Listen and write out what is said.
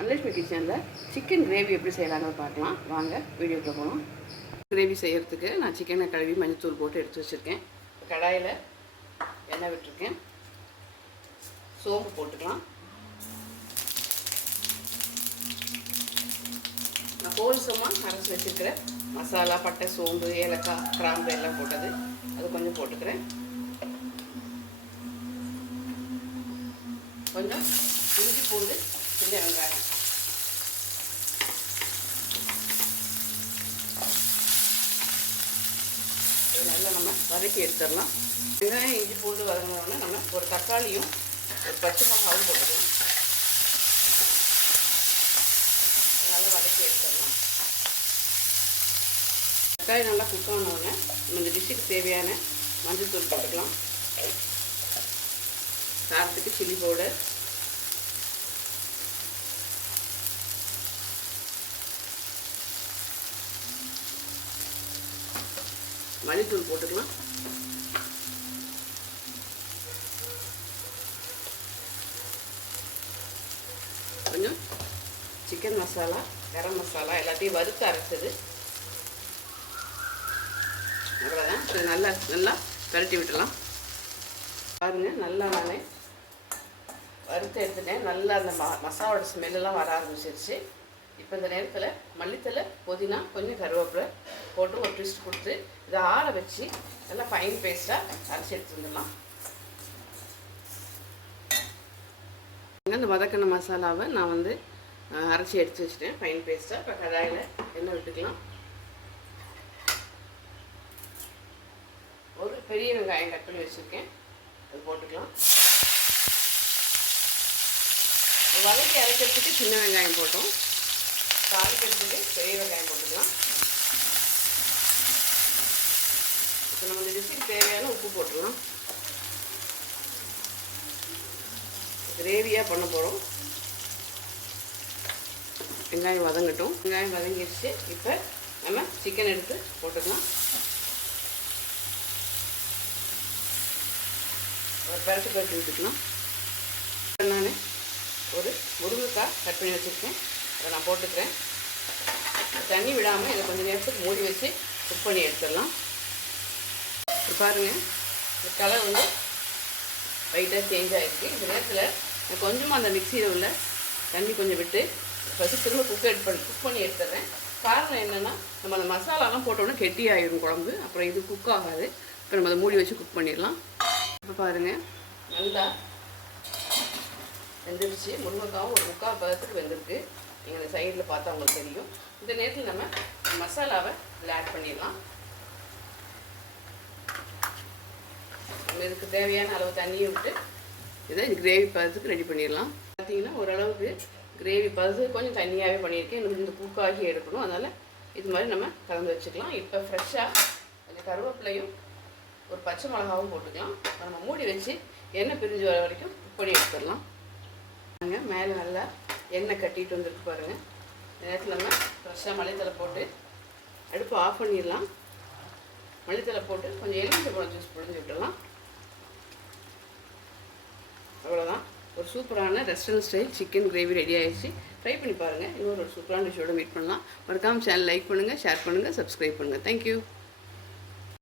அன்லட்சுமி கிச்சனில் chicken gravy எப்படி செய்யலாங்கிறத பார்க்கலாம். வாங்க வீடியோக்குள்ள போகலாம் கிரேவி செய்கிறதுக்கு நான் சிக்கனை கழுவி மஞ்சத்தூள் போட்டு எடுத்து வச்சுருக்கேன். கடாயில் எண்ணெய் விட்டுருக்கேன். சோம்பு போட்டுக்கலாம். நான் ஹோல்சமாக அரைச்சி வச்சுருக்கிற மசாலா பட்டை சோம்பு ஏலக்காய் கிராம்பு எல்லாம் போட்டது. அது கொஞ்சம் போட்டுக்கிறேன். கொஞ்சம் இஞ்சி பூண்டு சின்ன வெங்காயம் இது நல்லா நம்ம வதக்கி எடுத்துடலாம். வெங்காயம் இஞ்சி பூண்டு வதங்கினோடனே நம்ம ஒரு தக்காளியும் ஒரு பச்சை மிளகாவும் போட்டுக்கலாம். நல்லா வதக்கி எடுத்துடலாம். தக்காளி நல்லா குக் ஆனவுடனே நம்ம இந்த டிஷ்ஷுக்கு தேவையான மஞ்சள் தூள் போட்டுக்கலாம். காரத்துக்கு சில்லி பவுடர் மல்லித்தூள் போட்டுக்கலாம். கொஞ்சம் சிக்கன் மசாலா கரம் மசாலா எல்லாத்தையும் வறுத்து அரைச்சது. அவ்வளோதான் இது நல்லா நல்லா கழட்டி விட்டுலாம் பாருங்கள் நல்லா நானே வறுத்து எடுத்துட்டேன். நல்லா அந்த ம மசாலோட ஸ்மெல்லாம் வர ஆரம்பிச்சிருச்சு. இப்போ இந்த நேரத்தில் மல்லித்தலை புதினா கொஞ்சம் கருவேப்பிலை போட்டு ஒரு ட்விஸ்ட் கொடுத்து இதை ஆற வச்சு நல்லா ஃபைன் பேஸ்ட்டாக அரைச்சி எடுத்து வந்துடலாம். இந்த வதக்கின மசாலாவை நான் வந்து அரைச்சி எடுத்து வச்சுட்டேன். ஃபைன் பேஸ்ட்டாக இப்போ கடாயில் எண்ணெய் விட்டுக்கலாம். ஒரு பெரிய வெங்காயம் கட் பண்ணி வச்சுருக்கேன். அது போட்டுக்கலாம். வதக்கி அரைக்கிறதுக்கு சின்ன வெங்காயம் போட்டோம். தாளிக்கிறதுக்கு பெரிய வெங்காயம் போட்டுக்கலாம். இப்போ நம்ம இந்த டிஷ்ஷுக்கு தேவையான உப்பு போட்டுக்கலாம். கிரேவியாக பண்ண போகிறோம் வெங்காயம் வதங்கட்டும். வெங்காயம் வதங்கிடுச்சு இப்போ நம்ம சிக்கன் எடுத்து போட்டுக்கலாம். ஒரு பரட்டு பரட்டு விட்டுக்கலாம். நான் ஒரு முருங்கைக்காய் கட் பண்ணி வச்சுருக்கேன். அதை நான் போட்டுக்கிறேன். தண்ணி விடாமல் இதை கொஞ்சம் நேரத்துக்கு மூடி வச்சு குக் பண்ணி எடுத்துடலாம். பாருங்கள் இந்த கலர் வந்து லைட்டாக சேஞ்ச் ஆகிருக்கு இந்த நேரத்தில் கொஞ்சமாக அந்த மிக்சியில் உள்ள தண்ணி கொஞ்சம் விட்டு ஃபஸ்ட்டு திரும்ப குக் எட் பண்ணி குக் பண்ணி எடுத்துடுறேன். காரணம் என்னென்னா நம்ம அந்த மசாலாலாம் போட்டோன்னா கெட்டி ஆயிடும் குழம்பு. அப்புறம் இது குக் ஆகாது. இப்போ நம்ம அதை மூடி வச்சு குக் பண்ணிடலாம். இப்போ பாருங்கள் நல்லா வெந்துருச்சு. முருங்கைக்காவும் ஒரு முக்கால் பதத்துக்கு வெந்திருக்கு. நீங்கள் இந்த சைடில் பார்த்தா உங்களுக்கு தெரியும். இந்த நேரத்தில் நம்ம மசாலாவை இதில் ஆட் பண்ணிடலாம். நம்ம இதுக்கு தேவையான அளவு தண்ணியை விட்டு இதை கிரேவி பதத்துக்கு ரெடி பண்ணிடலாம். பார்த்தீங்கன்னா ஓரளவுக்கு கிரேவி பதத்துக்கு கொஞ்சம் தண்ணியாகவே பண்ணியிருக்கேன். எனக்கு இந்த குக்காகி எடுக்கணும். அதனால் இது மாதிரி நம்ம கலந்து வச்சுக்கலாம். இப்போ ஃப்ரெஷ்ஷாக அந்த கருவேப்பிலையும் ஒரு பச்சை மிளகாவும் போட்டுக்கலாம். நம்ம மூடி வச்சு எண்ணெய் பிரிஞ்சு வர வரைக்கும் குக் பண்ணி எடுத்துடலாம். நாங்கள் மேலே நல்லா எண்ணெய் கட்டிட்டு வந்துருக்கு பாருங்கள் இந்த நேரத்தில் நம்ம ஃப்ரெஷ்ஷாக மல்லித்தலை போட்டு அடுப்பு ஆஃப் பண்ணிடலாம். மல்லித்தலை போட்டு கொஞ்சம் எலுமிச்சை பழம் ஜூஸ் புழிஞ்சு விட்டுடலாம். அவ்வளோதான் ஒரு சூப்பரான restaurant style chicken gravy ready ஆகிடுச்சு ட்ரை பண்ணி பாருங்கள் இன்னொரு ஒரு சூப்பரான டிஷ்ஷோட மீட் பண்ணலாம். மறக்காமல் சேனல் லைக் பண்ணுங்கள் ஷேர் பண்ணுங்கள் சப்ஸ்கிரைப் பண்ணுங்கள் தேங்க்யூ